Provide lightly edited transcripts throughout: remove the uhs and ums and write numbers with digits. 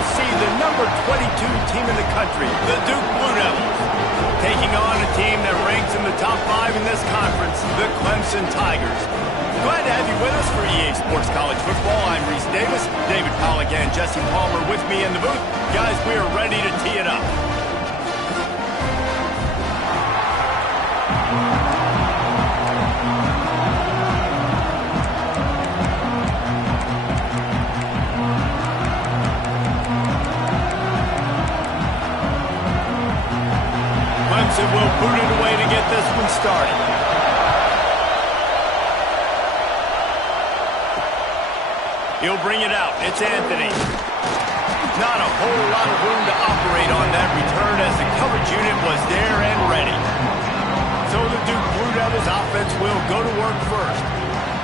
we'll see the number 22 team in the country, the Duke Blue Devils, taking on a team that ranks in the top 5 in this conference, the Clemson Tigers. Glad to have you with us for EA Sports College Football. I'm Reese Davis, David Pollack and Jesse Palmer with me in the booth. Guys, we are ready to tee it up. Clemson will boot it away to get this one started. He'll bring it out. It's Anthony. Not a whole lot of room to operate on that return as the coverage unit was there and ready. So the Duke Blue Devils offense will go to work first.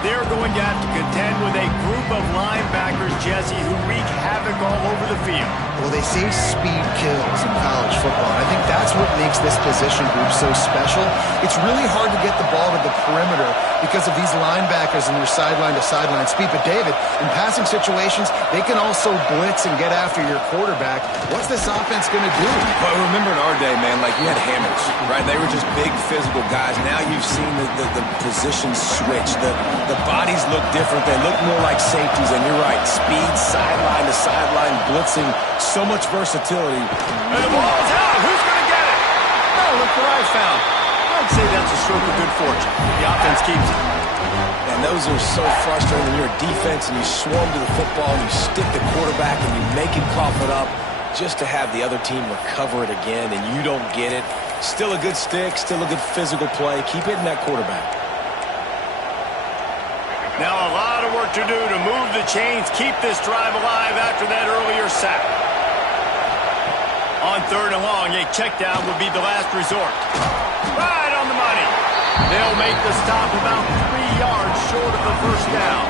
They're going to have to contend with a group of linebackers, Jesse, who wreak havoc all over the field. Well, they say speed kills in college football. I think that's what makes this position group so special. It's really hard to get the ball to the perimeter because of these linebackers and their sideline-to-sideline speed. But, David, in passing situations, they can also blitz and get after your quarterback. What's this offense going to do? Well, remember in our day, man, like you had hammers, right? They were just big physical guys. Now you've seen the position switch. The bodies look different. They look more like safeties. And you're right, speed, sideline to sideline, blitzing, so much versatility. And the ball's out. Who's going to get it? Oh, look what I found. I'd say that's a stroke of good fortune. The offense keeps it. And those are so frustrating when you're a defense and you swarm to the football and you stick the quarterback and you make him cough it up just to have the other team recover it again and you don't get it. Still a good stick, still a good physical play. Keep hitting that quarterback. Now a lot of work to do to move the chains, keep this drive alive after that earlier sack. On 3rd and long, a check down would be the last resort. Right on the money. They'll make the stop about 3 yards short of the first down.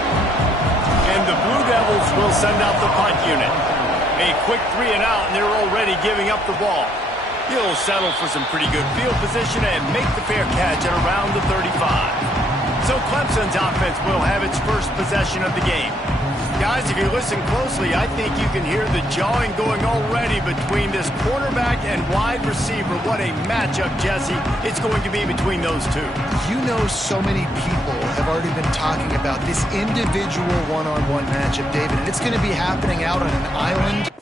And the Blue Devils will send out the punt unit. A quick 3 and out, and they're already giving up the ball. He'll settle for some pretty good field position and make the fair catch at around the 35. So Clemson's offense will have its first possession of the game. Guys, if you listen closely, I think you can hear the jawing going already between this quarterback and wide receiver. What a matchup, Jesse, it's going to be between those two. You know, so many people have already been talking about this individual one-on-one matchup, David, and it's going to be happening out on an island.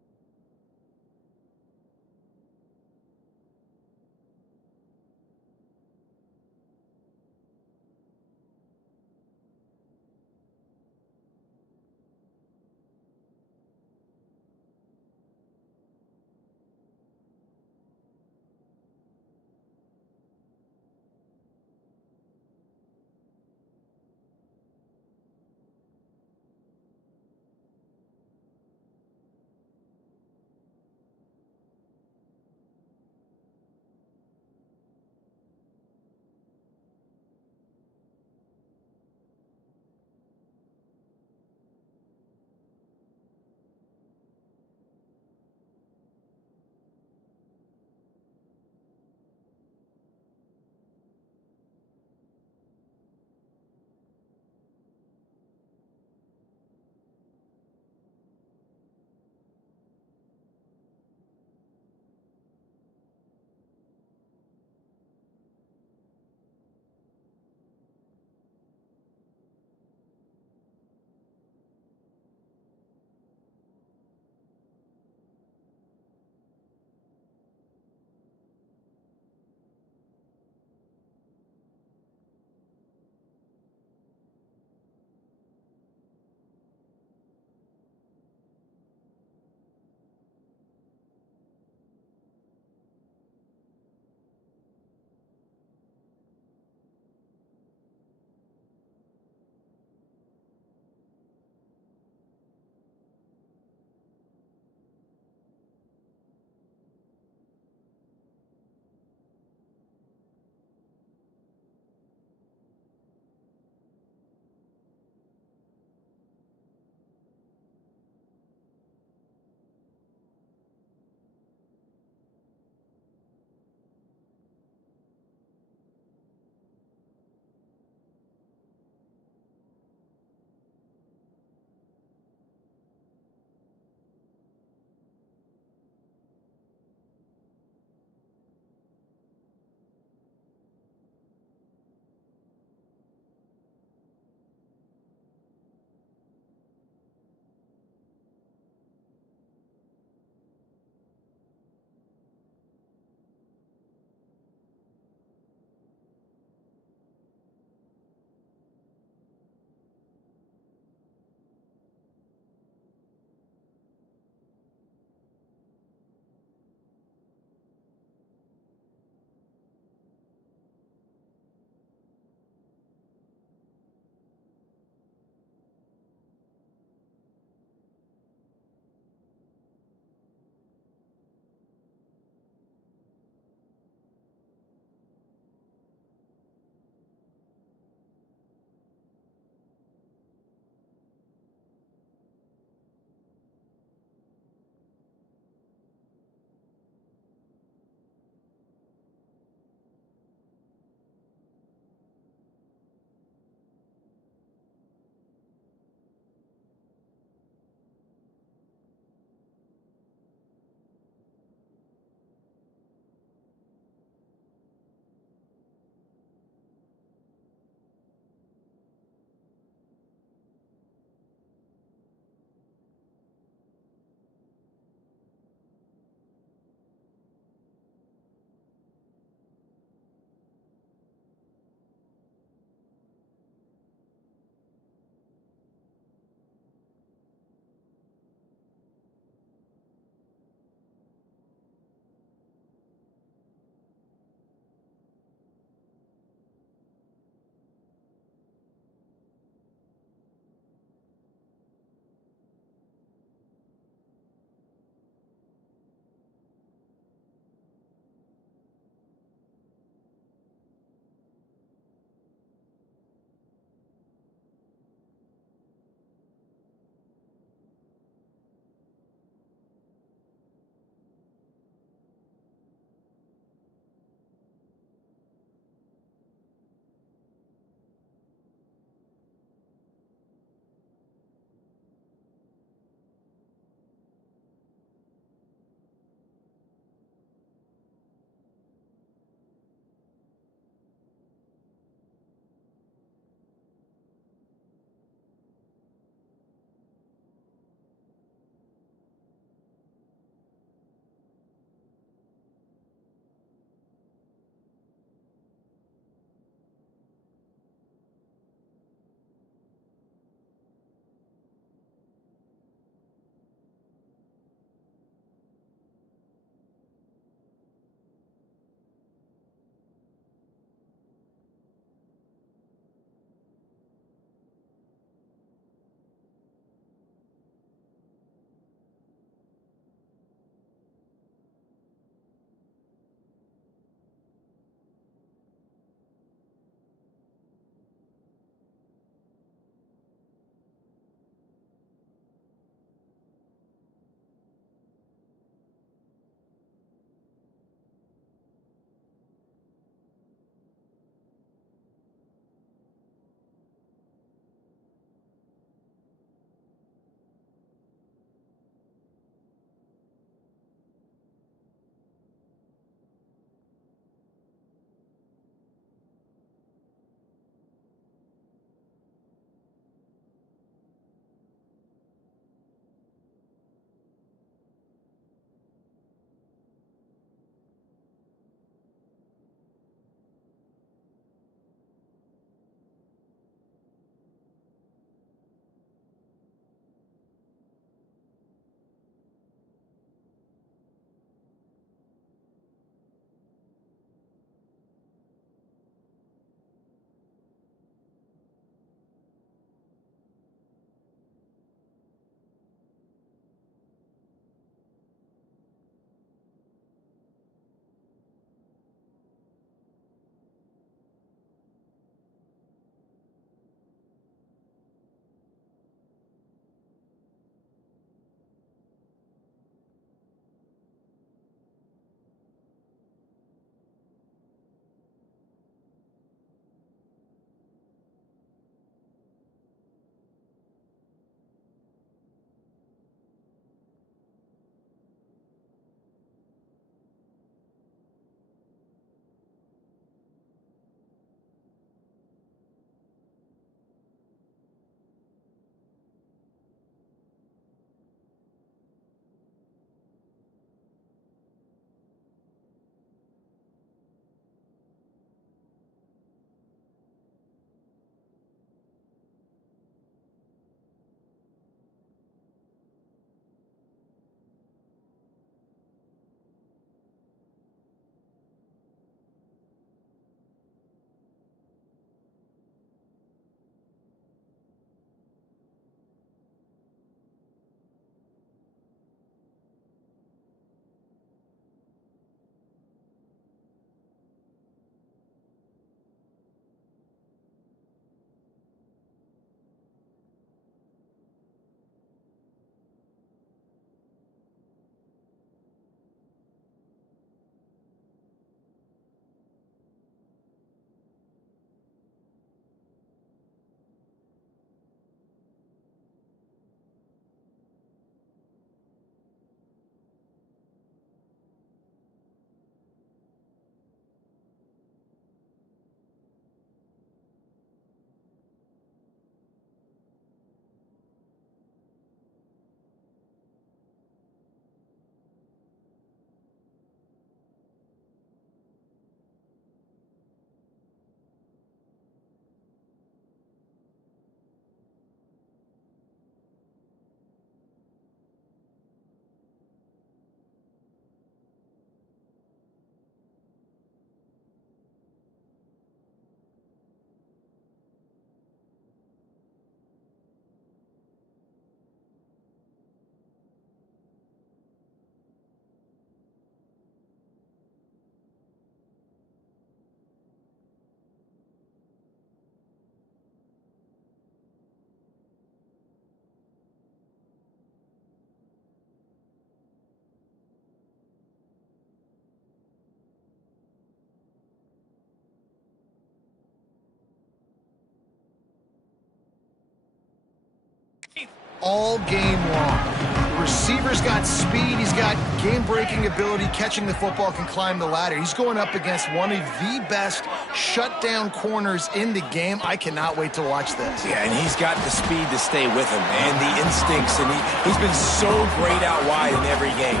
all game long. The receiver's got speed. He's got game-breaking ability, catching the football, can climb the ladder. He's going up against one of the best shutdown corners in the game. I cannot wait to watch this. Yeah, and he's got the speed to stay with him and the instincts, and he's been so great out wide in every game.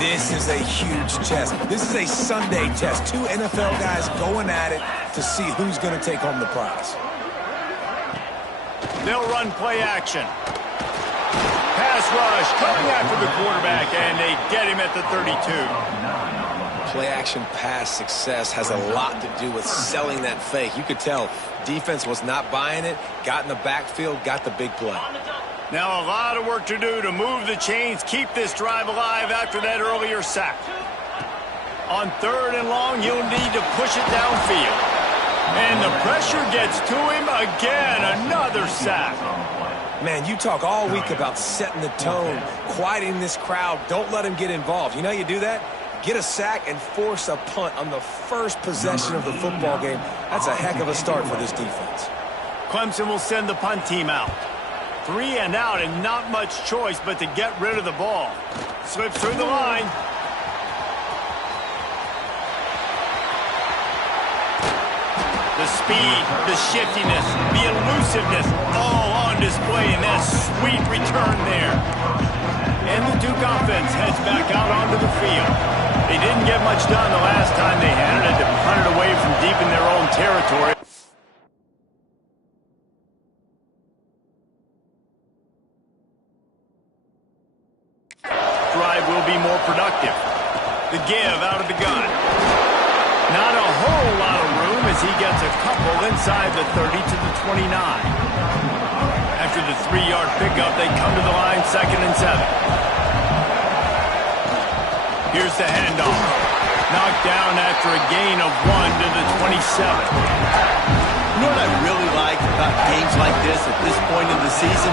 This is a huge test. This is a Sunday test. Two NFL guys going at it to see who's going to take home the prize. They'll run play action. Pass rush coming after the quarterback, and they get him at the 32. Play action pass success has a lot to do with selling that fake. You could tell defense was not buying it, got in the backfield, got the big play. Now a lot of work to do to move the chains, keep this drive alive after that earlier sack. On 3rd and long, you'll need to push it downfield. And the pressure gets to him again, another sack. Man, you talk all week about setting the tone, quieting this crowd. Don't let him get involved. You know how you do that? Get a sack and force a punt on the first possession of the football game. That's a heck of a start for this defense. Clemson will send the punt team out. 3 and out, and not much choice but to get rid of the ball. Slips through the line. The speed, the shiftiness, the elusiveness, all on display in that sweet return there. And the Duke offense heads back out onto the field. They didn't get much done the last time they had it to punt it away from deep in their own territory. Drive will be more productive. The give out of the gun. Not a whole lot of room as he gets a couple inside the 30 to the 29. After the 3-yard pickup, they come to the line 2nd and 7. Here's the handoff. Knocked down after a gain of 1 to the 27. You know what I really like about games like this at this point in the season?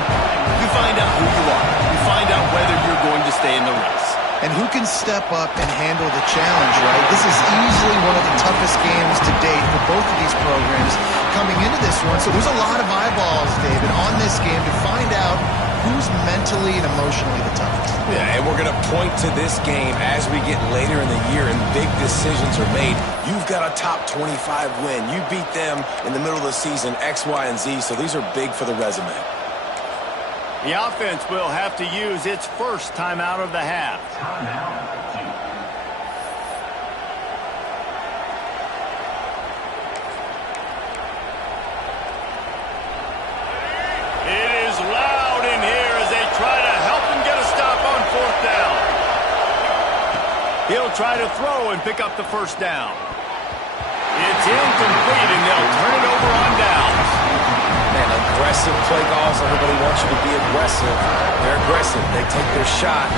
You find out who you are. You find out whether you're going to stay in the race. And who can step up and handle the challenge, right? This is easily one of the toughest games to date for both of these programs coming into this one. So there's a lot of eyeballs, David, on this game to find out who's mentally and emotionally the toughest. Yeah, and we're going to point to this game as we get later in the year and big decisions are made. You've got a top 25 win. You beat them in the middle of the season, X, Y, and Z, so these are big for the resume. The offense will have to use its first timeout of the half. It is loud in here as they try to help him get a stop on 4th down. He'll try to throw and pick up the first down. It's incomplete, and they'll turn it over on downs. Man, aggressive play calls. Everybody wants you to be aggressive. They're aggressive. They take their shot.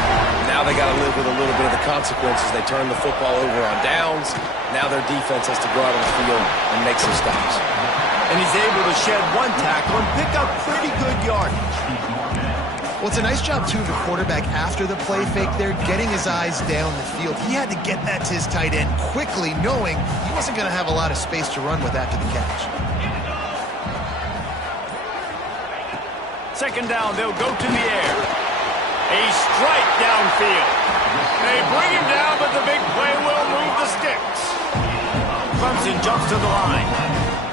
Now they got to live with a little bit of the consequences. They turn the football over on downs. Now their defense has to go out on the field and make some stops. And he's able to shed 1 tackle and pick up pretty good yardage. Well, it's a nice job, too, of the quarterback after the play fake there, getting his eyes down the field. He had to get that to his tight end quickly, knowing he wasn't going to have a lot of space to run with after the catch. 2nd down, they'll go to the air. A strike downfield. They bring him down, but the big play will move the sticks. Clemson jumps to the line.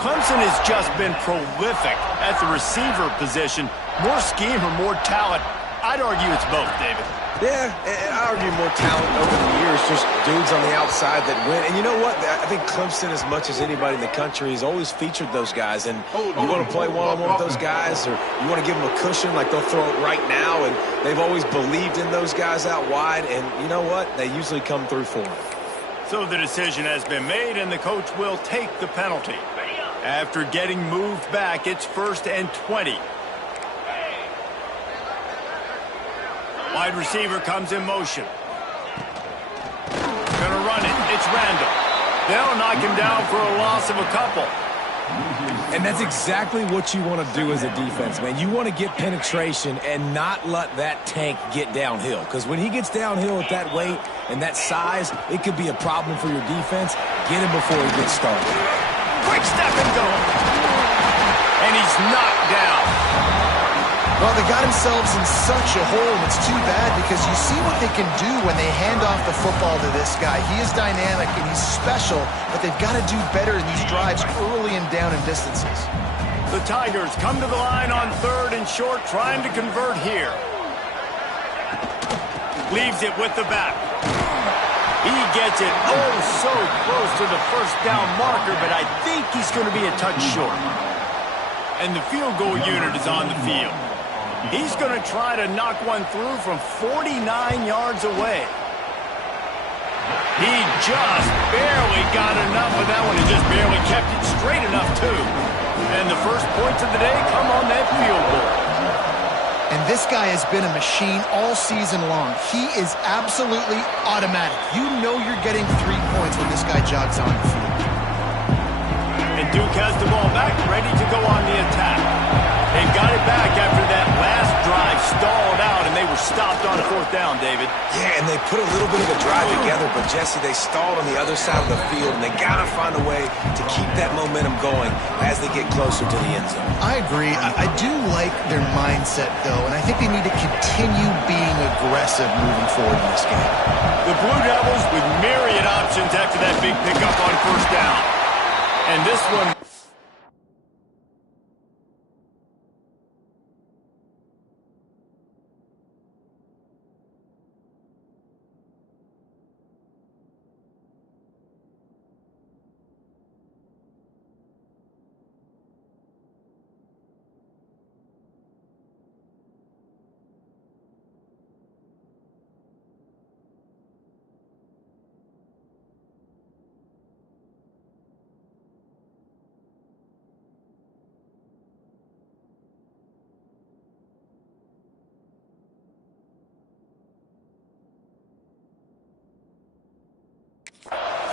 Clemson has just been prolific at the receiver position. More scheme or more talent? I'd argue it's both, David. Yeah, and I argue more talent over the years, just dudes on the outside that win. And you know what? I think Clemson, as much as anybody in the country, has always featured those guys. And you want to play one-on-one with those guys, or you want to give them a cushion like they'll throw it right now. And they've always believed in those guys out wide. And you know what? They usually come through for them. So the decision has been made, and the coach will take the penalty. After getting moved back, it's 1st and 20. Wide receiver comes in motion. Gonna run it. It's Randall. They'll knock him down for a loss of a couple. And that's exactly what you want to do as a defense, man. You want to get penetration and not let that tank get downhill. Because when he gets downhill at that weight and that size, it could be a problem for your defense. Get him before he gets started. Quick step and go. And he's knocked down. Well, they got themselves in such a hole, and it's too bad because you see what they can do when they hand off the football to this guy. He is dynamic, and he's special, but they've got to do better in these drives early and down in distances. The Tigers come to the line on 3rd and short, trying to convert here. Leaves it with the back. He gets it oh so close to the first down marker, but I think he's going to be a touch short. And the field goal unit is on the field. He's going to try to knock one through from 49 yards away. He just barely got enough of that one and just barely kept it straight enough, too. And the first points of the day come on that field goal. And this guy has been a machine all season long. He is absolutely automatic. You know you're getting 3 points when this guy jogs on the field. And Duke has the ball back, ready to go on the attack. They got it back after that last drive stalled out, and they were stopped on 4th down, David. Yeah, and they put a little bit of a drive together, but, Jesse, they stalled on the other side of the field, and they got to find a way to keep that momentum going as they get closer to the end zone. I agree. I do like their mindset, though, and I think they need to continue being aggressive moving forward in this game. The Blue Devils with myriad options after that big pickup on 1st down. And this one...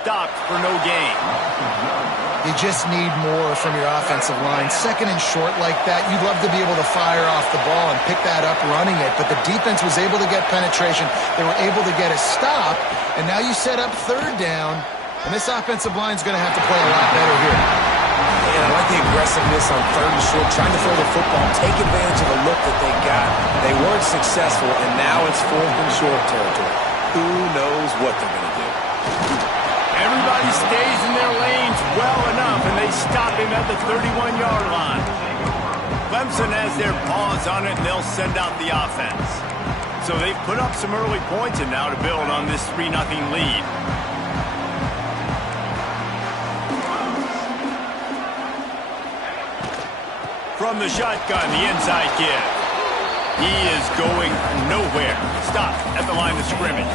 stopped for no gain. You just need more from your offensive line. 2nd and short like that, you'd love to be able to fire off the ball and pick that up running it, but the defense was able to get penetration. They were able to get a stop, and now you set up 3rd down, and this offensive line is going to have to play a lot better here. Yeah, I like the aggressiveness on 3rd and short, trying to throw the football, take advantage of the look that they got. They weren't successful, and now it's 4th and short territory. Who knows what they're going to do? Everybody stays in their lanes well enough, and they stop him at the 31-yard line. Clemson has their paws on it, and they'll send out the offense. So they've put up some early points, and now to build on this 3-0 lead. From the shotgun, the inside give. He is going nowhere. Stop at the line of scrimmage.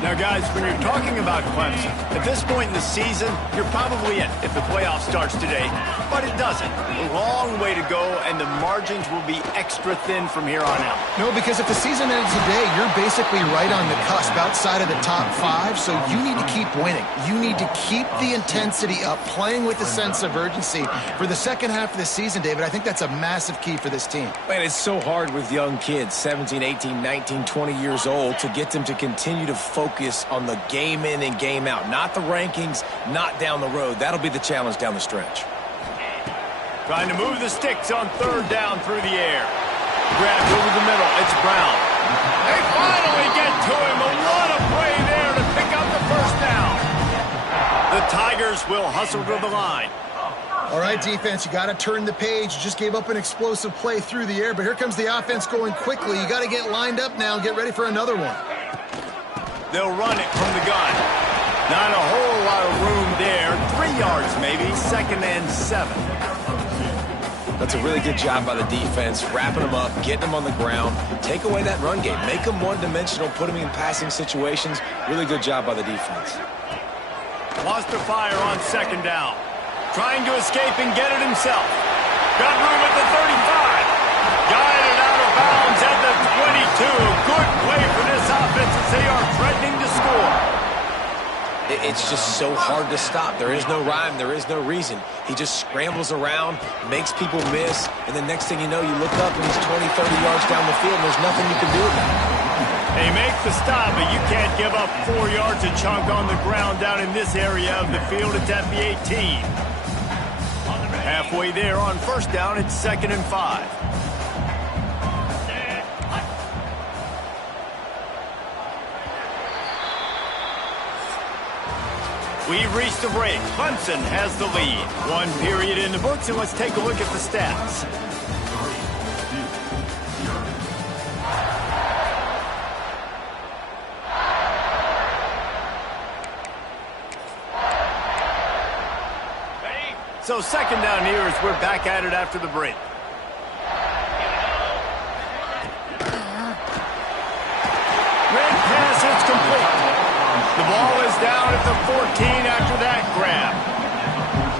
Now, guys, when you're talking about Clemson, at this point in the season, you're probably in if the playoff starts today, but it doesn't. A long way to go, and the margins will be extra thin from here on out. No, because if the season ends today, you're basically right on the cusp outside of the top 5, so you need to keep winning. You need to keep the intensity up, playing with a sense of urgency. For the second half of the season, David, I think that's a massive key for this team. Man, it's so hard with young kids, 17, 18, 19, 20 years old, to get them to continue to focus on the game in and game out. Not the rankings, not down the road. That'll be the challenge down the stretch. Trying to move the sticks on 3rd down through the air. Grabbed over the middle. It's Brown. They finally get to him. A lot of play there to pick up the 1st down. The Tigers will hustle to the line. All right, defense, you got to turn the page. You just gave up an explosive play through the air, but here comes the offense going quickly. You got to get lined up now and get ready for another one. They'll run it from the gun. Not a whole lot of room there. 3 yards maybe, 2nd and 7. That's a really good job by the defense, wrapping them up, getting them on the ground. Take away that run game. Make them one-dimensional, put them in passing situations. Really good job by the defense. Lost a fire on 2nd down. Trying to escape and get it himself. Got room at the 35. Guided out of bounds at the 22. Good play for this offense as they are threatening to score. It's just so hard to stop. There is no rhyme. There is no reason. He just scrambles around, makes people miss, and the next thing you know, you look up and he's 20, 30 yards down the field, and there's nothing you can do about it. They make the stop, but you can't give up 4 yards a chunk on the ground down in this area of the field. It's at the 18. Halfway there on 1st down, it's 2nd and 5. We've reached the break. Clemson has the lead. One period in the books, and let's take a look at the stats. So second down here as we're back at it after the break. Red pass, it's complete. The ball is down at the 14 after that grab.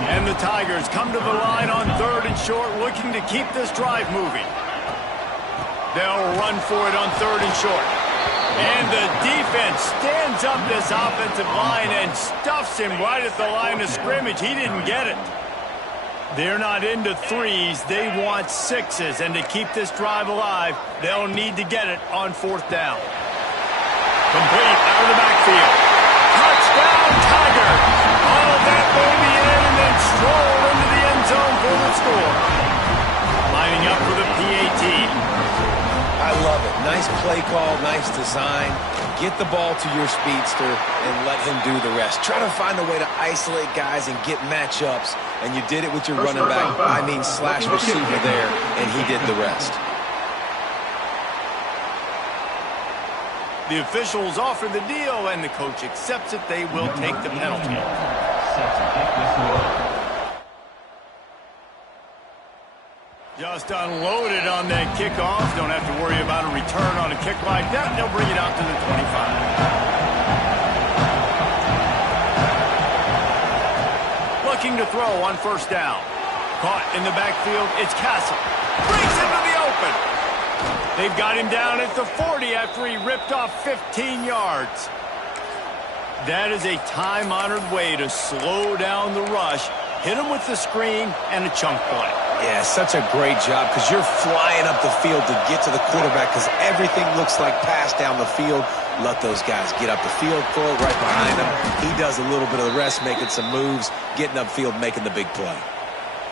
And the Tigers come to the line on 3rd and short, looking to keep this drive moving. They'll run for it on 3rd and short. And the defense stands up this offensive line and stuffs him right at the line of scrimmage. He didn't get it. They're not into 3s. They want 6s. And to keep this drive alive, they'll need to get it on 4th down. Complete out of the backfield. Touchdown, Tigers! All that baby in and then stroll into the end zone for the score. Lining up for the PAT. I love it. Nice play call, nice design. Get the ball to your speedster and let him do the rest. Try to find a way to isolate guys and get matchups, and you did it with your running back. I mean, slash receiver there, and he did the rest. The officials offer the deal, and the coach accepts it. They will take the penalty. Just unloaded on that kickoff. Don't have to worry about a return on a kick like that. They'll bring it out to the 25. Looking to throw on 1st down. Caught in the backfield. It's Castle. Breaks into the open. They've got him down at the 40 after he ripped off 15 yards. That is a time-honored way to slow down the rush, hit him with the screen, and a chunk play. Yeah, such a great job because you're flying up the field to get to the quarterback because everything looks like pass down the field. Let those guys get up the field, throw it right behind him. He does a little bit of the rest, making some moves, getting upfield, making the big play.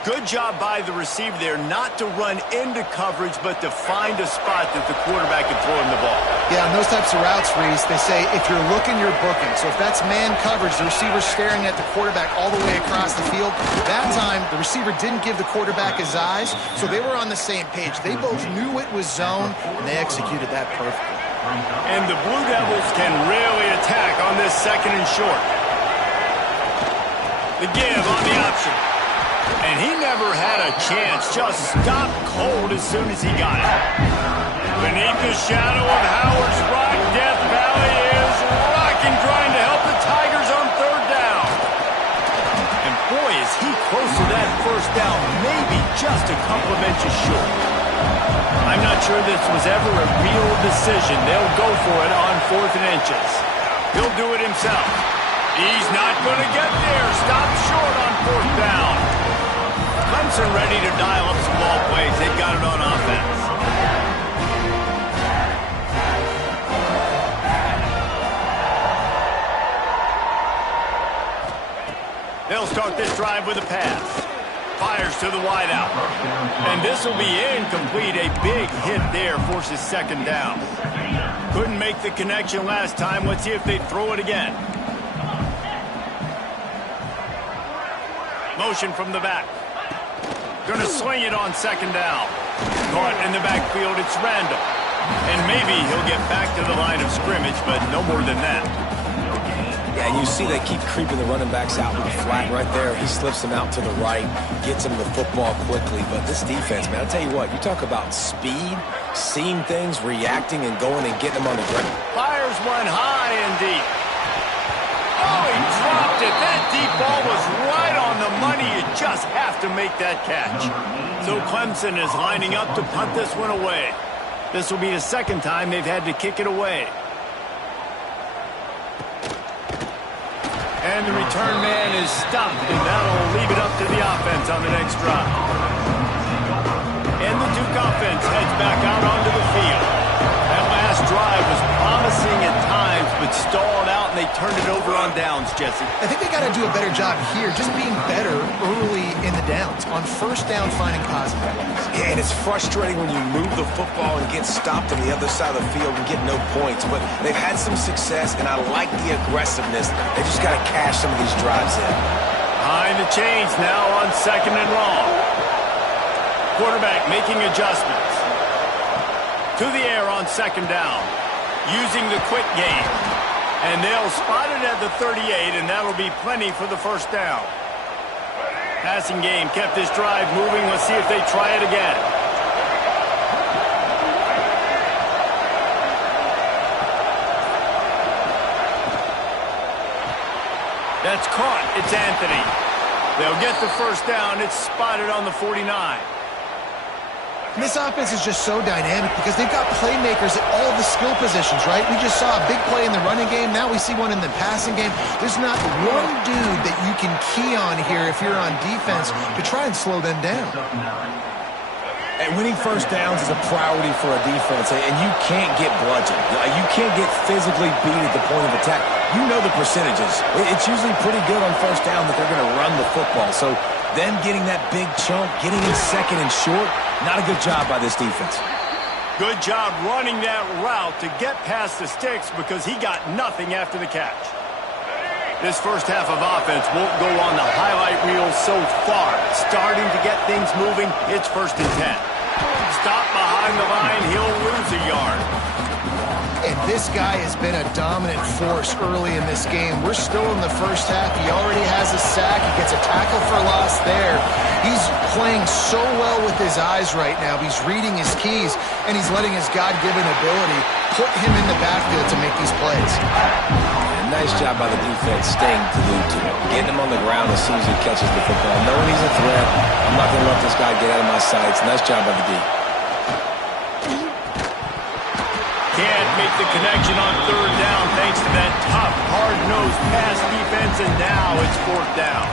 Good job by the receiver there not to run into coverage, but to find a spot that the quarterback can throw him the ball. Yeah, on those types of routes, Reese, they say if you're looking, you're booking. So if that's man coverage, the receiver's staring at the quarterback all the way across the field. That time, the receiver didn't give the quarterback his eyes, so they were on the same page. They both knew it was zone, and they executed that perfectly. And the Blue Devils can really attack on this 2nd and short. The give on the option. And he never had a chance, just stopped cold as soon as he got it. Beneath the shadow of Howard's Rock, Death Valley is rocking, trying to help the Tigers on 3rd down. And boy, is he close to that 1st down, maybe just a couple of inches short. I'm not sure this was ever a real decision. They'll go for it on 4th and inches. He'll do it himself. He's not going to get there. Stop short on 4th down. Clemson ready to dial up some ball plays. They've got it on offense. They'll start this drive with a pass. Fires to the wideout. And this will be incomplete. A big hit there forces 2nd down. Couldn't make the connection last time. Let's see if they throw it again. Motion from the back. Going to sling it on 2nd down. Caught in the backfield, it's Randall. And maybe he'll get back to the line of scrimmage, but no more than that. Yeah, and you see they keep creeping the running backs out with the flat right there. He slips them out to the right, gets him the football quickly. But this defense, man, I'll tell you what, you talk about speed, seeing things, reacting, and going and getting them on the ground. Fires one high and deep. Oh, he dropped it. That deep ball was right on the money. You just have to make that catch. So Clemson is lining up to punt this one away. This will be the 2nd time they've had to kick it away. And the return man is stopped, and that'll leave it up to the offense on the next drive. And the Duke offense heads back out onto the field. That last drive was promising at times, but stalled out in they turned it over on downs, Jesse. I think they got to do a better job here, just being better early in the downs. On first down, finding positive plays. Yeah, and it's frustrating when you move the football and get stopped on the other side of the field and get no points. But they've had some success, and I like the aggressiveness. They just got to cash some of these drives in. Behind the chains now on 2nd and long. Quarterback making adjustments. To the air on 2nd down. Using the quick game. And they'll spot it at the 38, and that'll be plenty for the first down. Passing game kept this drive moving. Let's see if they try it again. That's caught. It's Anthony. They'll get the first down. It's spotted on the 49. And this offense is just so dynamic because they've got playmakers at all the skill positions, right? We just saw a big play in the running game. Now we see one in the passing game. There's not one dude that you can key on here if you're on defense to try and slow them down. And winning first downs is a priority for a defense, and you can't get bludgeoned. You can't get physically beat at the point of attack. You know the percentages. It's usually pretty good on first down that they're going to run the football. So them getting that big chunk, getting in second and short, not a good job by this defense. Good job running that route to get past the sticks because he got nothing after the catch. This first half of offense won't go on the highlight reel so far. Starting to get things moving, it's 1st and 10. Stop behind the line, he'll lose a yard. And this guy has been a dominant force early in this game. We're still in the first half. He already has a sack. He gets a tackle for loss there. He's playing so well with his eyes right now. He's reading his keys, and he's letting his God-given ability put him in the backfield to make these plays. Nice job by the defense staying glued to him. Getting him on the ground as soon as he catches the football. Knowing he's a threat, I'm not going to let this guy get out of my sights. Nice job by the D. Can't make the connection on 3rd down thanks to that tough, hard-nosed pass defense, and now it's 4th down.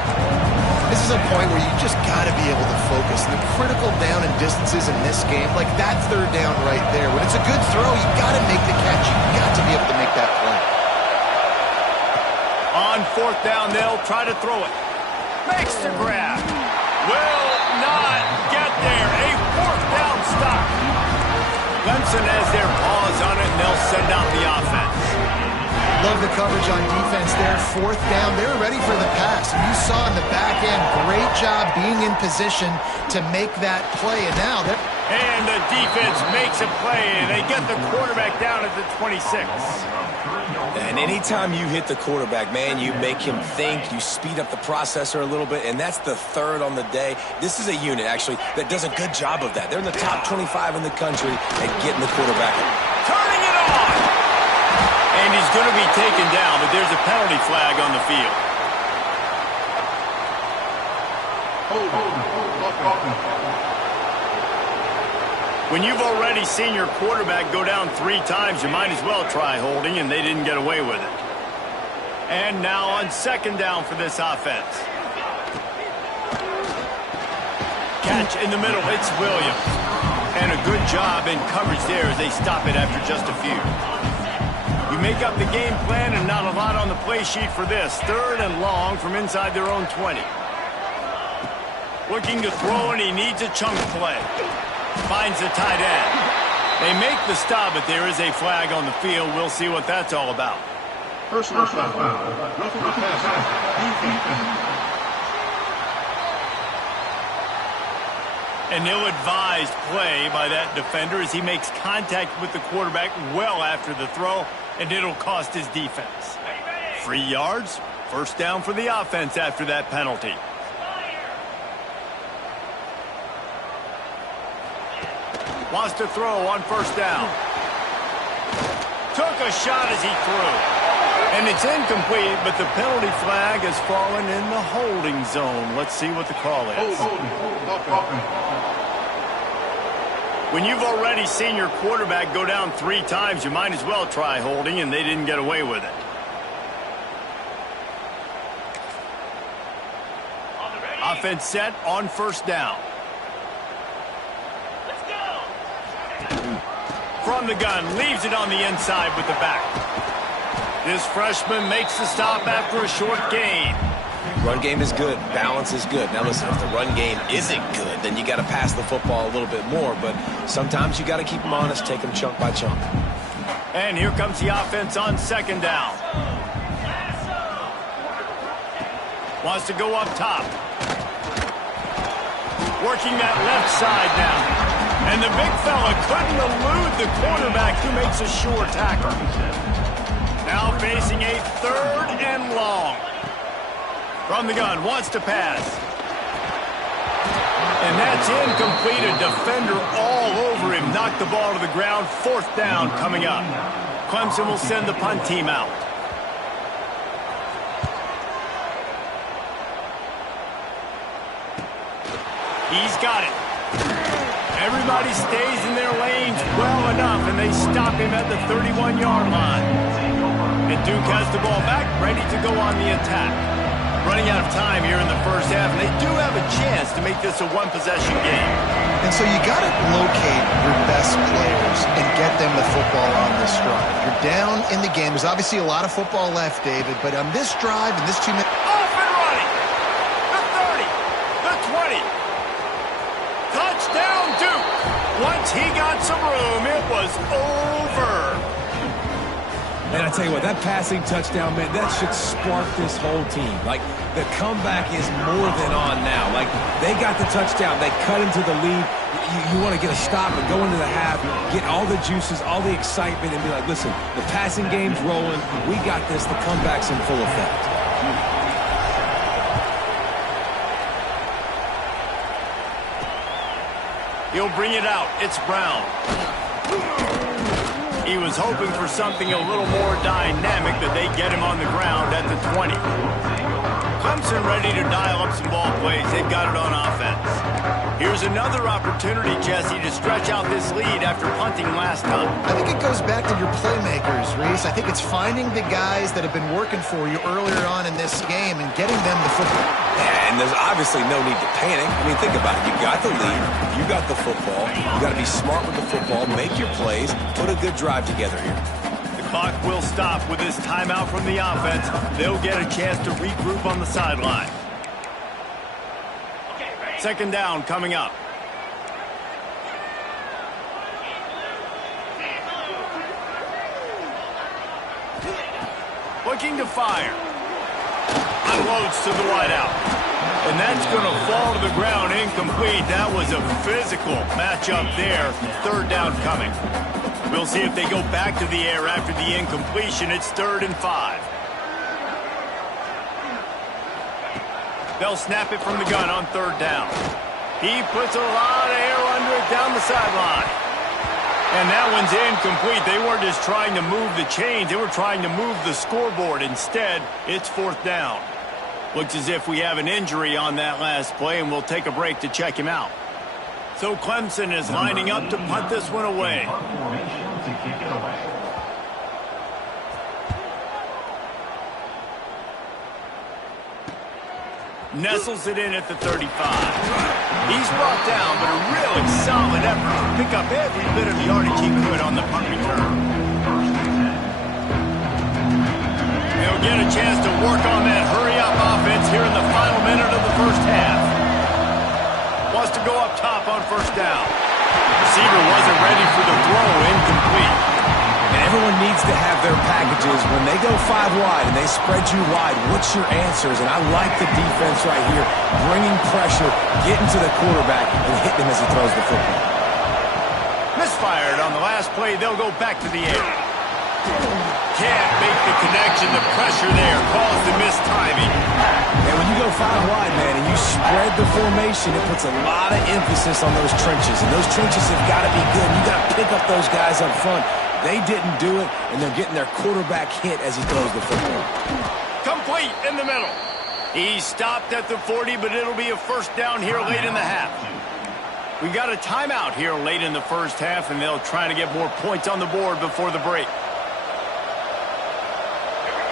This is a point where you just got to be able to focus. The critical down and distances in this game, like that 3rd down right there. When it's a good throw, you got to make the catch. You got to be able to make that play. On 4th down, they'll try to throw it. Makes the grab. Will not get there. A 4th down stop. Clemson has their paws on it, and they'll send out the offense. Love the coverage on defense there. 4th down. They were ready for the pass. And you saw in the back end, great job being in position to make that play. And now they're... And the defense makes a play, and they get the quarterback down at the 26. And anytime you hit the quarterback, man, you make him think, you speed up the processor a little bit, and that's the 3rd on the day. This is a unit, actually, that does a good job of that. They're in the top 25 in the country at getting the quarterback. Turning it on! And he's going to be taken down, but there's a penalty flag on the field. When you've already seen your quarterback go down 3 times, you might as well try holding, and they didn't get away with it. And now on 2nd down for this offense. Catch in the middle, it's Williams. And a good job in coverage there as they stop it after just a few. You make up the game plan and not a lot on the play sheet for this. 3rd and long from inside their own 20. Looking to throw, and he needs a chunk play. Finds the tight end. They make the stop, but there is a flag on the field. We'll see what that's all about. Personal foul. Roughing the passer. An ill-advised play by that defender as he makes contact with the quarterback well after the throw, and it'll cost his defense. 3 yards, 1st down for the offense after that penalty. Wants to throw on 1st down. Took a shot as he threw. And it's incomplete, but the penalty flag has fallen in the holding zone. Let's see what the call is. When you've already seen your quarterback go down 3 times, you might as well try holding, and they didn't get away with it. Offense set on 1st down. From the gun, leaves it on the inside with the back. This freshman makes the stop after a short gain. Run game is good. Balance is good. Now listen, if the run game isn't good, then you got to pass the football a little bit more. But sometimes you got to keep them honest, take them chunk by chunk. And here comes the offense on second down. Wants to go up top. Working that left side now. And the big fella couldn't elude the quarterback who makes a sure tackle. Now facing a 3rd and long. From the gun, wants to pass. And that's incomplete. A defender all over him. Knocked the ball to the ground. 4th down coming up. Clemson will send the punt team out. He's got it. Everybody stays in their lanes well enough, and they stop him at the 31-yard line. And Duke has the ball back, ready to go on the attack. Running out of time here in the first half, and they do have a chance to make this a one-possession game. And so you got to locate your best players and get them the football on this drive. You're down in the game. There's obviously a lot of football left, David, but on this drive, in this 2 minutes... Off and running! The 30, the 20. Touchdown, Duke! Once he got some room, it was over. And I tell you what, that passing touchdown, man, that should spark this whole team. Like, the comeback is more than on now. Like, they got the touchdown. They cut into the lead. You want to get a stop and go into the half, get all the juices, all the excitement, and be like, listen, the passing game's rolling. We got this. The comeback's in full effect. He'll bring it out. It's Brown. He was hoping for something a little more dynamic, but they get him on the ground at the 20. Clemson ready to dial up some ball plays. They've got it on offense. Here's another opportunity, Jesse, to stretch out this lead after punting last time. I think it goes back to your playmakers, Reese. I think it's finding the guys that have been working for you earlier on in this game and getting them the football. Yeah, and there's obviously no need to panic. I mean, think about it. You got the lead. You got the football. You got to be smart with the football. Make your plays. Put a good drive together here. The clock will stop with this timeout from the offense. They'll get a chance to regroup on the sideline. Second down coming up. Looking to fire. Unloads to the wideout. And that's going to fall to the ground incomplete. That was a physical matchup there. 3rd down coming. We'll see if they go back to the air after the incompletion. It's 3rd and 5. They'll snap it from the gun on 3rd down. He puts a lot of air under it down the sideline. And that one's incomplete. They weren't just trying to move the chains. They were trying to move the scoreboard. Instead, it's 4th down. Looks as if we have an injury on that last play, and we'll take a break to check him out. So Clemson is lining up to punt this one away. Nestles it in at the 35. He's brought down, but a really solid effort to pick up every bit of yardage he could on the punt return. They'll get a chance to work on that hurry-up offense here in the final minute of the first half. Wants to go up top on 1st down. Receiver wasn't ready for the throw, incomplete. And everyone needs to have their packages. When they go 5 wide and they spread you wide, what's your answers? And I like the defense right here, bringing pressure, getting to the quarterback, and hitting him as he throws the football. Misfired on the last play. They'll go back to the air. Can't make the connection. The pressure there caused the missed timing. And when you go 5 wide, man, and you spread the formation, it puts a lot of emphasis on those trenches. And those trenches have got to be good. You got to pick up those guys up front. They didn't do it, and they're getting their quarterback hit as he throws the football. Complete in the middle. He stopped at the 40, but it'll be a 1st down here late in the half. We got a timeout here late in the first half, and they'll try to get more points on the board before the break.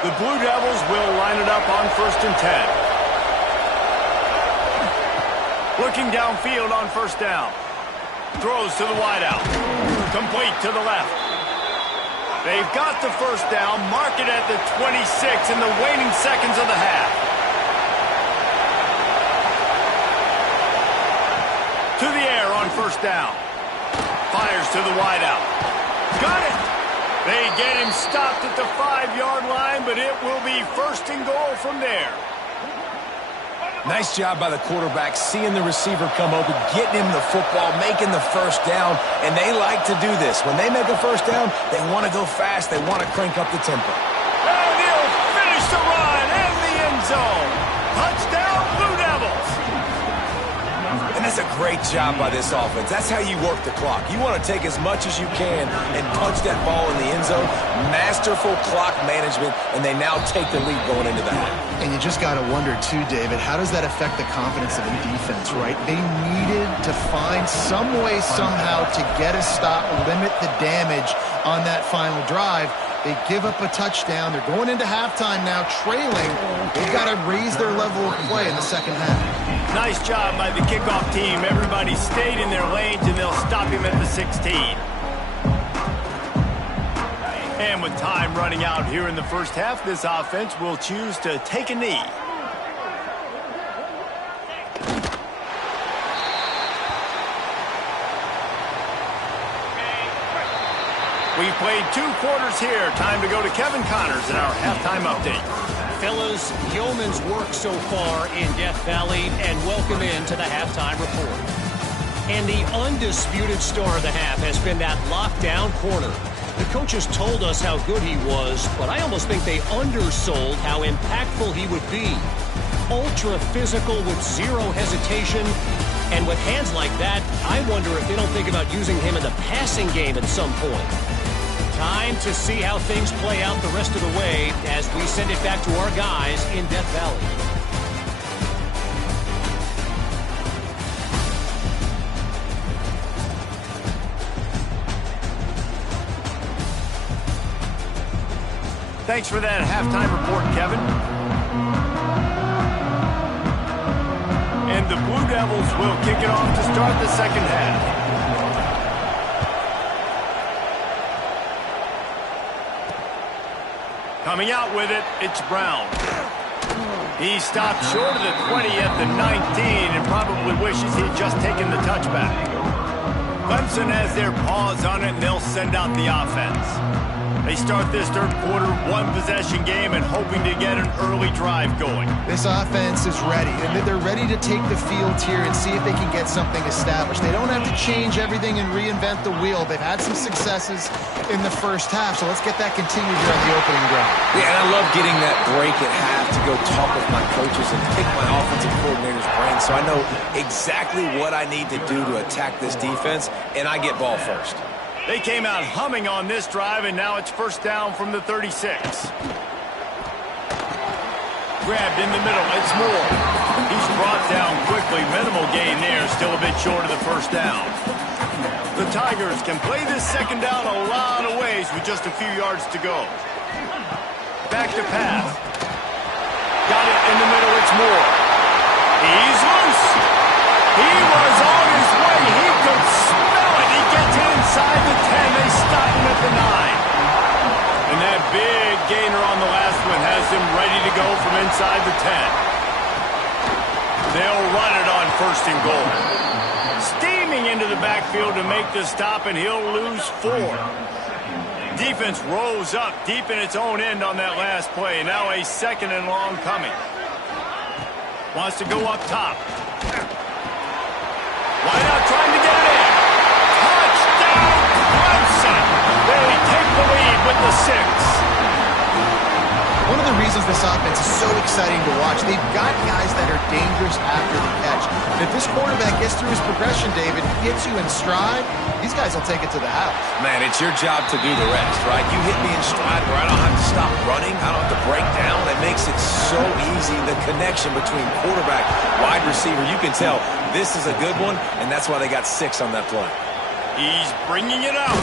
The Blue Devils will line it up on 1st and 10. Looking downfield on 1st down. Throws to the wideout. Complete to the left. They've got the first down, mark it at the 26 in the waning seconds of the half. To the air on first down. Fires to the wideout. Got it! They get him stopped at the 5-yard line, but it will be first and goal from there. Nice job by the quarterback, seeing the receiver come open, getting him the football, making the first down, and they like to do this. When they make a first down, they want to go fast. They want to crank up the tempo. And he'll finish the run in the end zone. Touchdown, Blue Devils. And that's a great job by this offense. That's how you work the clock. You want to take as much as you can and punch that ball in the end zone. Masterful clock management, and they now take the lead going into the half. And you just got to wonder, too, David, how does that affect the confidence of the defense, right? They needed to find some way, somehow, to get a stop, limit the damage on that final drive. They give up a touchdown. They're going into halftime now, trailing. They've got to raise their level of play in the second half. Nice job by the kickoff team. Everybody stayed in their lanes, and they'll stop him at the 16. And with time running out here in the first half, this offense will choose to take a knee. We've played 2 quarters here. Time to go to Kevin Connors in our halftime update. Fellas, yeoman's work so far in Death Valley, and welcome into the halftime report. And the undisputed star of the half has been that lockdown corner. The coaches told us how good he was, but I almost think they undersold how impactful he would be. Ultra physical with zero hesitation. And with hands like that, I wonder if they don't think about using him in the passing game at some point. Time to see how things play out the rest of the way as we send it back to our guys in Death Valley. Thanks for that halftime report, Kevin. And the Blue Devils will kick it off to start the second half. Coming out with it, it's Brown. He stopped short of the 20 at the 19 and probably wishes he'd just taken the touchback. Clemson has their paws on it, and they'll send out the offense. They start this third quarter, 1-possession game, and hoping to get an early drive going. This offense is ready, and they're ready to take the field here and see if they can get something established. They don't have to change everything and reinvent the wheel. They've had some successes in the first half, so let's get that continued here on the opening drive. Yeah, and I love getting that break at half to go talk with my coaches and pick my offensive coordinator's brain so I know exactly what I need to do to attack this defense, and I get ball first. They came out humming on this drive, and now it's first down from the 36. Grabbed in the middle, it's Moore. He's brought down quickly. Minimal gain there, still a bit short of the first down. The Tigers can play this second down a lot of ways with just a few yards to go. Back to pass. Got it in the middle, it's Moore. He's loose. He was on his way. He could smell it. He gets it inside the 10. They stop him at the 9. And that big gainer on the last one has him ready to go from inside the 10. They'll run it on first and goal. Steaming into the backfield to make the stop, and he'll lose 4. Defense rose up deep in its own end on that last play. Now a second and long coming. Wants to go up top. Why not trying to get it in? Touchdown, Clemson! They take the lead with the 6. One of the reasons this offense is so exciting to watch, they've got guys that are dangerous after the catch. And if this quarterback gets through his progression, David, gets you in stride, these guys will take it to the house. Man, it's your job to do the rest, right? You hit me in stride where I don't have to stop running. I don't have to break down. It makes it so easy. The connection between quarterback, wide receiver, you can tell this is a good one, and that's why they got 6 on that play. He's bringing it out.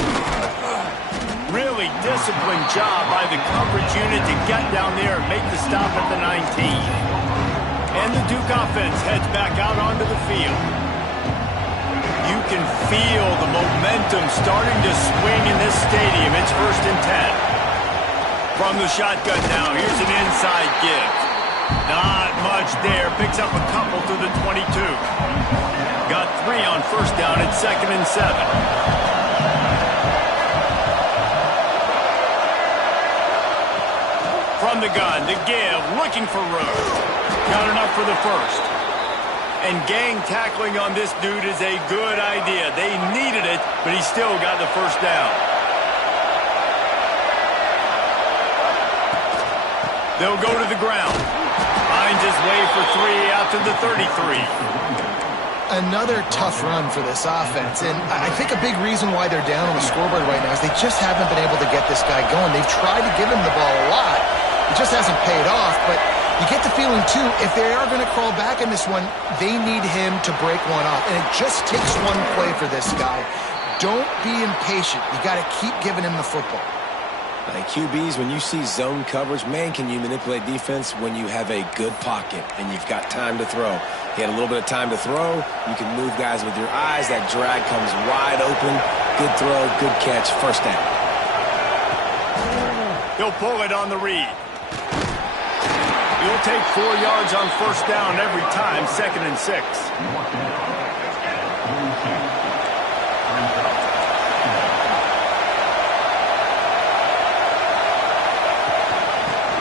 Really disciplined job by the coverage unit to get down there and make the stop at the 19. And the Duke offense heads back out onto the field. you can feel the momentum starting to swing in this stadium. It's 1st and 10. From the shotgun now, here's an inside give. Not much there. Picks up a couple to the 22. Got 3 on 1st down. It's 2nd and 7. From the gun, the give, looking for room. Got enough for the 1st. And gang tackling on this dude is a good idea. They needed it, but he still got the 1st down. They'll go to the ground. Finds his way for 3 out to the 33. Another tough run for this offense, and I think a big reason why they're down on the scoreboard right now is they just haven't been able to get this guy going. They've tried to give him the ball a lot. It just hasn't paid off, but you get the feeling, too, if they are going to crawl back in this one, they need him to break one off, and it just takes one play for this guy. Don't be impatient. You got to keep giving him the football. Like QBs, when you see zone coverage, man, can you manipulate defense when you have a good pocket and you've got time to throw. He had a little bit of time to throw. You can move guys with your eyes. That drag comes wide open. Good throw, good catch, 1st down. He'll pull it on the read. He'll take 4 yards on 1st down every time, 2nd and 6.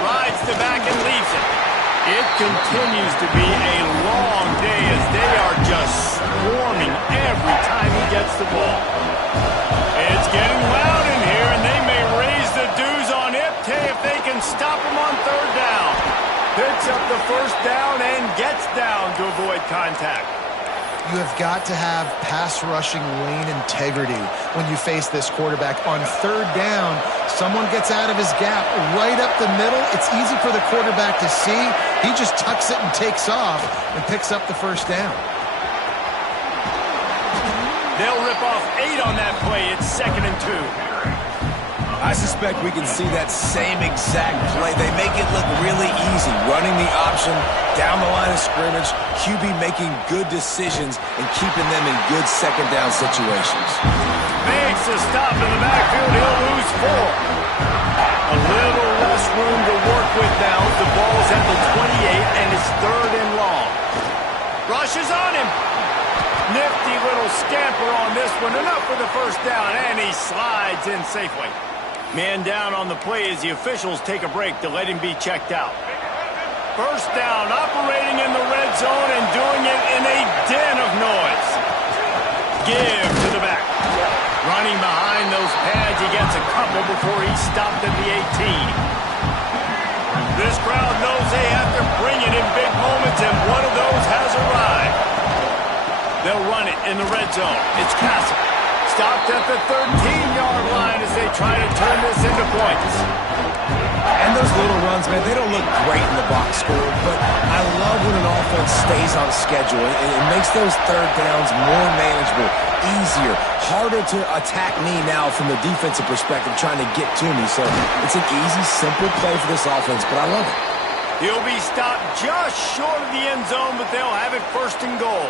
Rides the back and leaves it. It continues to be a long day as they are just swarming every time he gets the ball. It's getting loud in here, and they may raise the dues on it if they can stop him on 3rd down. Picks up the 1st down and gets down to avoid contact. You have got to have pass rushing lane integrity when you face this quarterback. On 3rd down, someone gets out of his gap right up the middle. It's easy for the quarterback to see. He just tucks it and takes off and picks up the 1st down. They'll rip off 8 on that play. It's 2nd and 2. I suspect we can see that same exact play. They make it look really easy, running the option down the line of scrimmage, QB making good decisions and keeping them in good 2nd down situations. Makes a stop in the backfield. He'll lose 4. A little less room to work with now. The ball's at the 28 and it's 3rd and long. Rushes on him. Nifty little scamper on this one. Enough for the 1st down, and he slides in safely. Man down on the play as the officials take a break to let him be checked out. 1st down, operating in the red zone and doing it in a den of noise. Give to the back. Running behind those pads, he gets a couple before he's stopped at the 18. This crowd knows they have to bring it in big moments, and one of those has arrived. They'll run it in the red zone. It's Castle. Stopped at the 13-yard line as they try to turn this into points. And those little runs, man, they don't look great in the box score, but I love when an offense stays on schedule. It makes those 3rd downs more manageable, easier, harder to attack me now from the defensive perspective trying to get to me. So it's an easy, simple play for this offense, but I love it. He'll be stopped just short of the end zone, but they'll have it 1st and goal.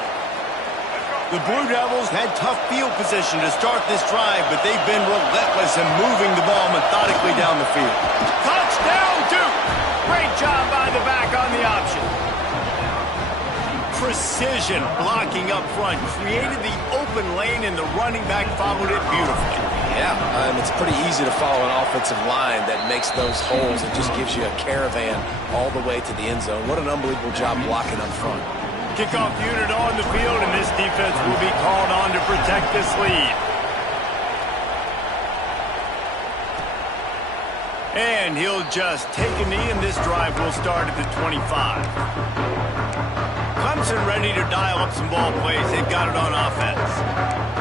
The Blue Devils had tough field position to start this drive, but they've been relentless in moving the ball methodically down the field. Touchdown, Duke! Great job by the back on the option. Precision blocking up front created the open lane, and the running back followed it beautifully. Yeah, it's pretty easy to follow an offensive line that makes those holes and just gives you a caravan all the way to the end zone. What an unbelievable job blocking up front. Kickoff unit on the field, and this defense will be called on to protect this lead. And he'll just take a knee, and this drive will start at the 25. Clemson ready to dial up some ball plays. They've got it on offense.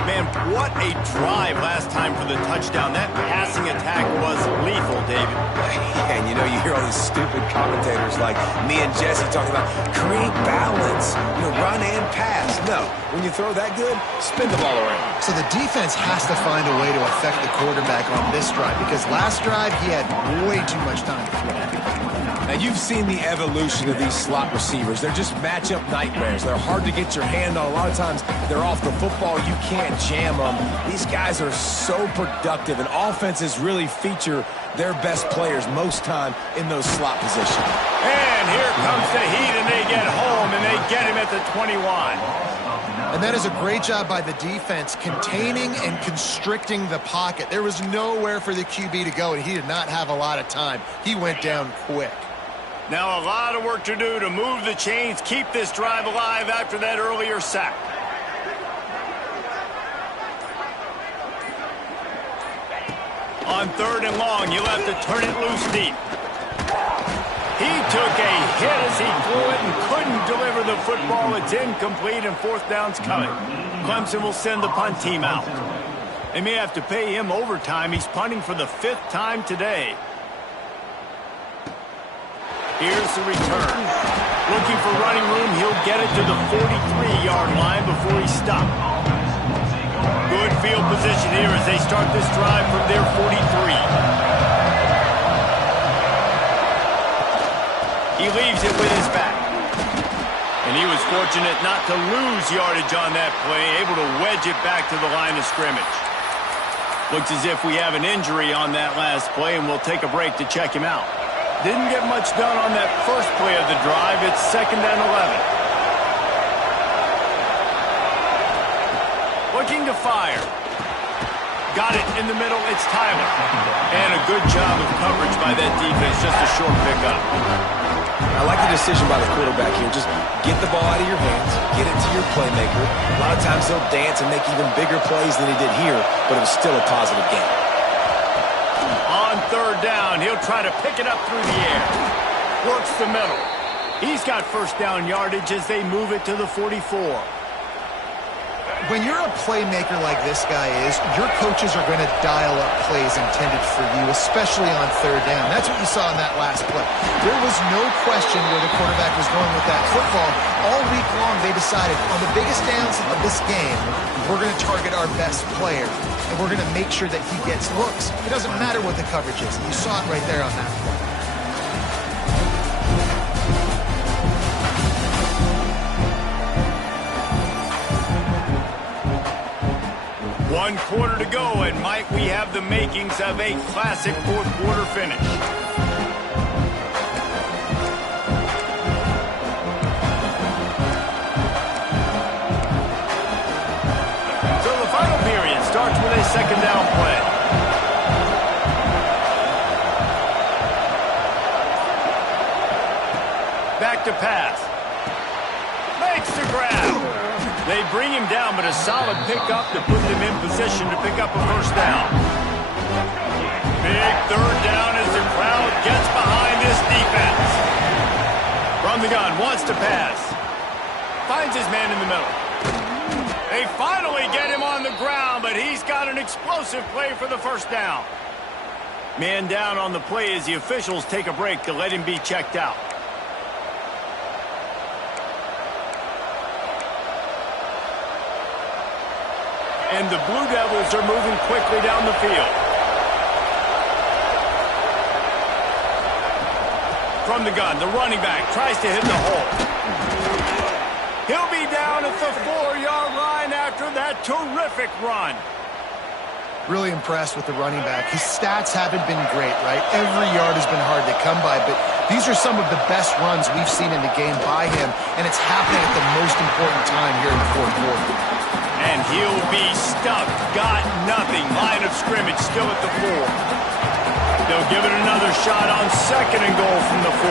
Man, what a drive last time for the touchdown. That passing attack was lethal, David. And you know, you hear all these stupid commentators like me and Jesse talking about create balance, run and pass. No, when you throw that good, spin the ball around. So the defense has to find a way to affect the quarterback on this drive, because last drive he had way too much time to throw. Now, you've seen the evolution of these slot receivers. They're just matchup nightmares. They're hard to get your hand on. A lot of times, they're off the football. You can't jam them. These guys are so productive, and offenses really feature their best players most time in those slot positions. And here comes the heat, and they get home, and they get him at the 21. And that is a great job by the defense, containing and constricting the pocket. There was nowhere for the QB to go, and he did not have a lot of time. He went down quick. Now a lot of work to do to move the chains, keep this drive alive after that earlier sack. On 3rd and long, you'll have to turn it loose deep. He took a hit as he threw it and couldn't deliver the football. It's incomplete, and 4th down's coming. Clemson will send the punt team out. They may have to pay him overtime. He's punting for the 5th time today. Here's the return. Looking for running room, he'll get it to the 43-yard line before he stopped. Good field position here as they start this drive from their 43. He leaves it with his back. And he was fortunate not to lose yardage on that play, able to wedge it back to the line of scrimmage. Looks as if we have an injury on that last play, and we'll take a break to check him out. Didn't get much done on that first play of the drive. It's 2nd and 11. Looking to fire. Got it in the middle. It's Tyler. And a good job of coverage by that defense. Just a short pickup. I like the decision by the quarterback here. Just get the ball out of your hands, get it to your playmaker. A lot of times he'll dance and make even bigger plays than he did here, but it was still a positive game. On 3rd down, he'll try to pick it up through the air. Works the middle. He's got 1st down yardage as they move it to the 44. When you're a playmaker like this guy is, your coaches are going to dial up plays intended for you, especially on 3rd down. That's what you saw in that last play. There was no question where the quarterback was going with that football. All week long, they decided on the biggest downs of this game, we're going to target our best player, and we're going to make sure that he gets looks. It doesn't matter what the coverage is. You saw it right there on that play. One quarter to go, and might we have the makings of a classic 4th quarter finish. So the final period starts with a 2nd down play. Back to pass. Makes the grab. They bring him down, but a solid pickup to put them in position to pick up a 1st down. Big 3rd down as the crowd gets behind this defense. From the gun, wants to pass. Finds his man in the middle. They finally get him on the ground, but he's got an explosive play for the 1st down. Man down on the play as the officials take a break to let him be checked out. And the Blue Devils are moving quickly down the field. From the gun, the running back tries to hit the hole. He'll be down at the 4-yard line after that terrific run. Really impressed with the running back. His stats haven't been great, right? Every yard has been hard to come by, but these are some of the best runs we've seen in the game by him, and it's happening at the most important time here in the 4th quarter. And he'll be stuck. Got nothing. Line of scrimmage still at the 4. They'll give it another shot on 2nd and goal from the 4.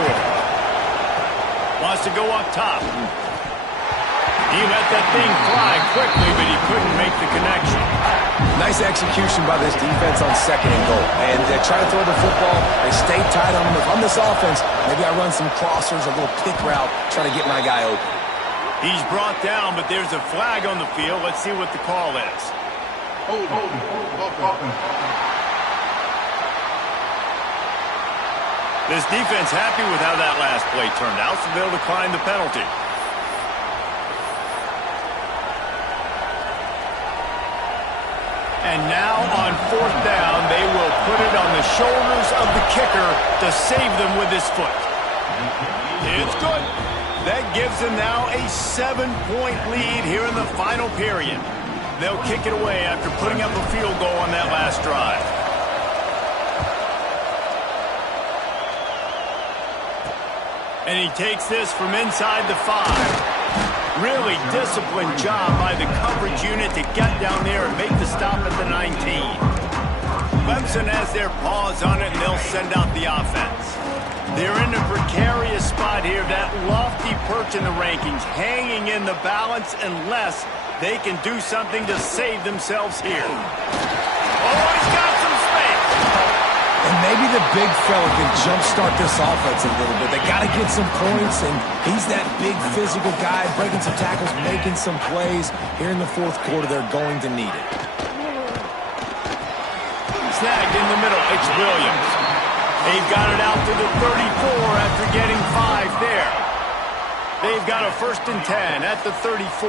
Wants to go up top. He let that thing fly quickly, but he couldn't make the connection. Nice execution by this defense on 2nd and goal. And they try to throw the football. They stay tight on him. If I'm this offense, maybe I run some crossers, a little pick route, try to get my guy open. He's brought down, but there's a flag on the field. Let's see what the call is. This defense happy with how that last play turned out, so they'll decline the penalty. And now on 4th down, they will put it on the shoulders of the kicker to save them with his foot. It's good. That gives them now a 7-point lead here in the final period. They'll kick it away after putting up a field goal on that last drive. And he takes this from inside the 5. Really disciplined job by the coverage unit to get down there and make the stop at the 19. Clemson has their paws on it, and they'll send out the offense. They're in a precarious spot here, that lofty perch in the rankings, hanging in the balance unless they can do something to save themselves here. Oh, he's got some space. And maybe the big fella can jumpstart this offense a little bit. They got to get some points, and he's that big physical guy, breaking some tackles, making some plays. Here in the fourth quarter, they're going to need it. Snagged in the middle, it's Williams. They've got it out to the 34 after getting 5 there. They've got a 1st and 10 at the 34.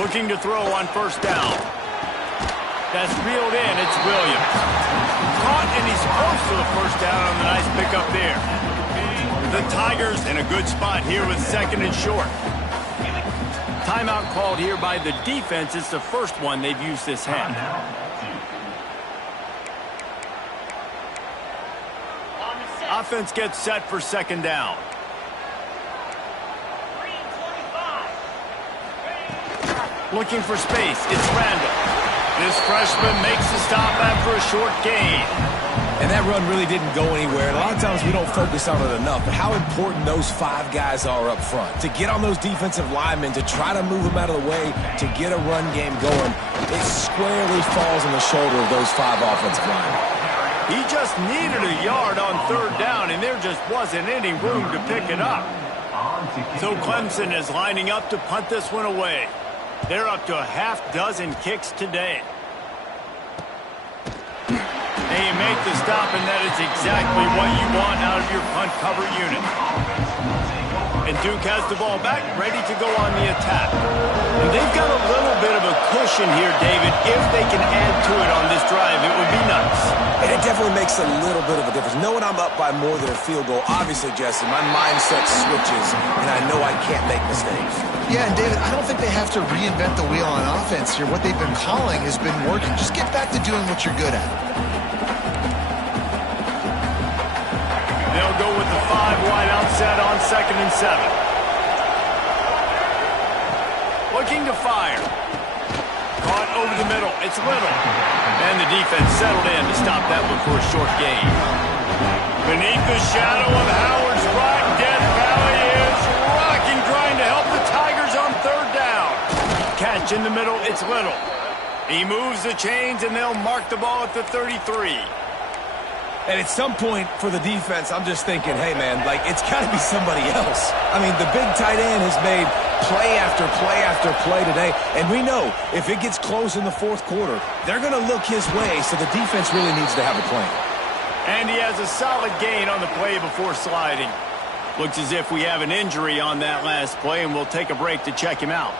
Looking to throw on 1st down. That's reeled in, it's Williams. Caught, and he's close to the 1st down on the nice pickup there. The Tigers in a good spot here with 2nd and short. Timeout called here by the defense. It's the first one they've used this half. Offense gets set for 2nd down. Looking for space. It's Randall. This freshman makes the stop after a short gain. And that run really didn't go anywhere. And a lot of times we don't focus on it enough, but how important those 5 guys are up front. To get on those defensive linemen, to try to move them out of the way, to get a run game going, it squarely falls on the shoulder of those 5 offensive linemen. He just needed a yard on 3rd down, and there just wasn't any room to pick it up. So Clemson is lining up to punt this one away. They're up to a half-dozen kicks today. And you make the stop, and that is exactly what you want out of your punt cover unit. And Duke has the ball back, ready to go on the attack. And they've got a little bit of a cushion here, David. If they can add to it on this drive, it would be nice. And it definitely makes a little bit of a difference. Knowing I'm up by more than a field goal, obviously, Jesse, my mindset switches, and I know I can't make mistakes. Yeah, and David, I don't think they have to reinvent the wheel on offense here. What they've been calling has been working. Just get back to doing what you're good at. They'll go with the 5 wide outset on 2nd and 7. Looking to fire. Caught over the middle. It's Little. And the defense settled in to stop that one for a short gain. Beneath the shadow of Howard's rock, Death Valley is rocking, trying to help the Tigers on 3rd down. Catch in the middle. It's Little. He moves the chains, and they'll mark the ball at the 33. And at some point for the defense, I'm just thinking, hey, man, like, it's got to be somebody else. I mean, the big tight end has made play after play after play today. And we know if it gets close in the 4th quarter, they're going to look his way, so the defense really needs to have a plan. And he has a solid gain on the play before sliding. Looks as if we have an injury on that last play, and we'll take a break to check him out.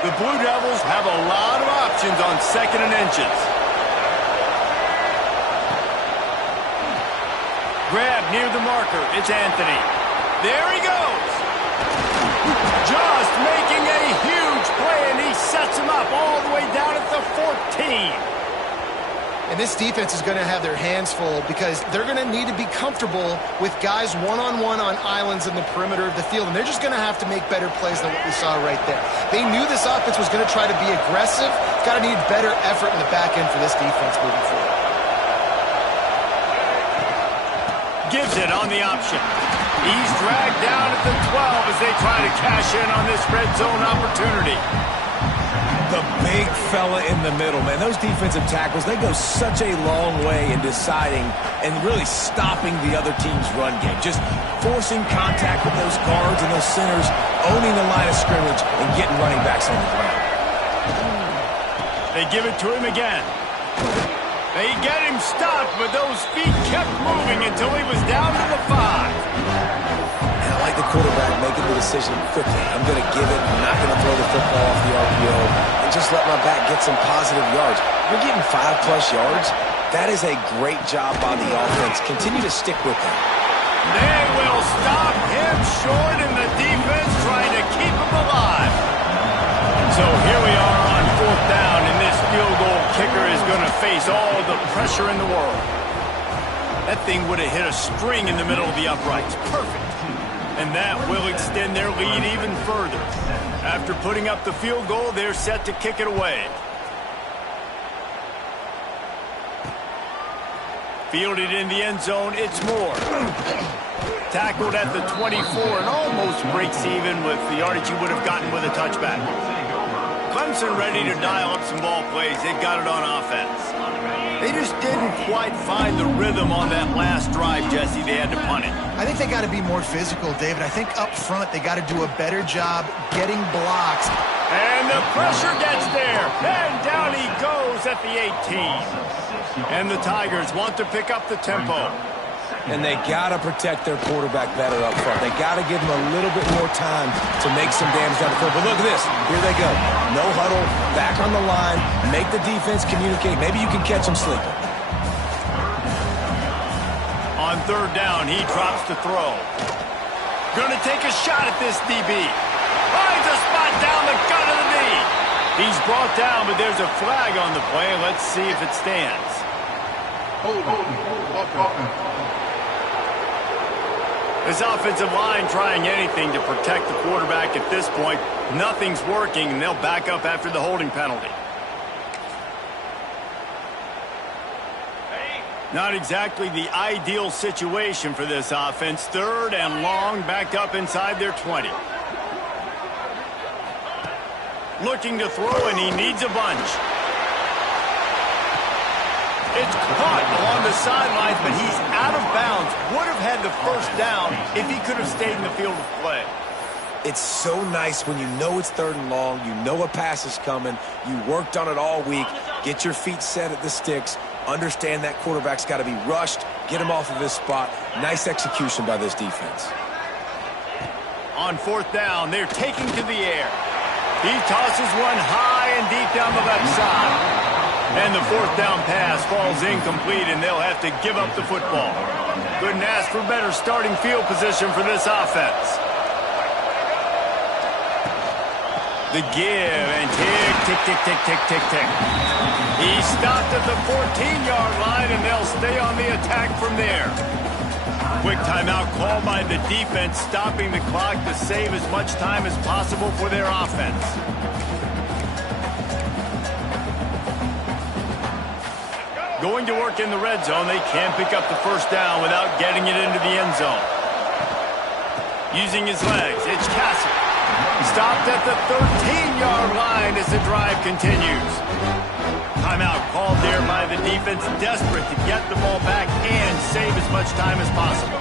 The Blue Devils have a lot of options on 2nd and inches. Grab near the marker. It's Anthony. There he goes. Just making a huge play, and he sets him up all the way down at the 14. And this defense is going to have their hands full because they're going to need to be comfortable with guys one-on-one on islands in the perimeter of the field. And they're just going to have to make better plays than what we saw right there. They knew this offense was going to try to be aggressive. Got to need better effort in the back end for this defense moving forward. Gives it on the option. He's dragged down at the 12 as they try to cash in on this red zone opportunity. The big fella in the middle, man. Those defensive tackles, they go such a long way in deciding and really stopping the other team's run game. Just forcing contact with those guards and those centers, owning the line of scrimmage, and getting running backs on the ground. They give it to him again. They get him stopped, but those feet kept moving until he was down to the 5. And I like the quarterback making the decision quickly. I'm going to give it. I'm not going to throw the football off the RPO and just let my back get some positive yards. You're getting 5+ yards. That is a great job by the offense. Continue to stick with them. They will stop him short, and the defense trying to keep him alive. So here we are on 4th down, and this field goal kicker is going to face all the pressure in the world. That thing would have hit a string in the middle of the uprights. Perfect. And that will extend their lead even further. After putting up the field goal, they're set to kick it away. Fielded in the end zone, it's Moore. Tackled at the 24 and almost breaks even with the yardage he would have gotten with a touchback. Clemson ready to dial up some ball plays. They've got it on offense. They just didn't quite find the rhythm on that last drive, Jesse. They had to punt it. I think they got to be more physical, David. I think up front they got to do a better job getting blocks. And the pressure gets there. And down he goes at the 18. And the Tigers want to pick up the tempo. And they got to protect their quarterback better up front. They got to give him a little bit more time to make some damage down the field. But look at this. Here they go. No huddle, back on the line, make the defense communicate. Maybe you can catch them sleeping. On 3rd down, he drops to throw. Going to take a shot at this DB. Finds a spot down the gut of the knee. He's brought down, but there's a flag on the play. Let's see if it stands. This offensive line trying anything to protect the quarterback at this point. Nothing's working, and they'll back up after the holding penalty. Not exactly the ideal situation for this offense. 3rd and long, backed up inside their 20. Looking to throw, and he needs a bunch. It's caught along the sidelines, but he's out of bounds. Would have had the 1st down if he could have stayed in the field of play. It's so nice when you know it's 3rd and long, you know a pass is coming, you worked on it all week, get your feet set at the sticks, understand that quarterback's got to be rushed, get him off of his spot. Nice execution by this defense. On 4th down, they're taking to the air. He tosses one high and deep down the left side. And the 4th down pass falls incomplete, and they'll have to give up the football. Couldn't ask for better starting field position for this offense. The give, and tick, tick, tick, tick, tick, tick, tick. He stopped at the 14-yard line, and they'll stay on the attack from there. Quick timeout called by the defense, stopping the clock to save as much time as possible for their offense. Going to work in the red zone, they can't pick up the 1st down without getting it into the end zone. Using his legs, it's Castle. Stopped at the 13-yard line as the drive continues. Timeout called there by the defense, desperate to get the ball back and save as much time as possible.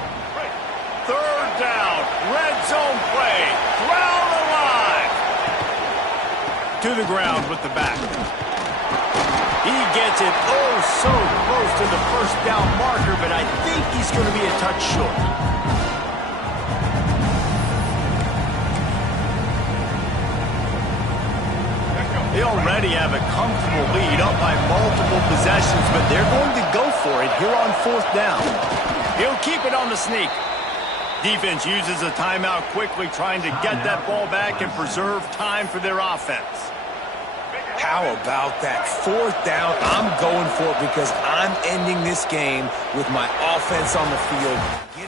3rd down, red zone play, ground alive. To the ground with the back. He gets it so close to the 1st down marker, but I think he's going to be a touch short. They already have a comfortable lead up by multiple possessions, but they're going to go for it here on 4th down. He'll keep it on the sneak. Defense uses a timeout quickly, trying to get that ball back and preserve time for their offense. How about that 4th down? I'm going for it because I'm ending this game with my offense on the field.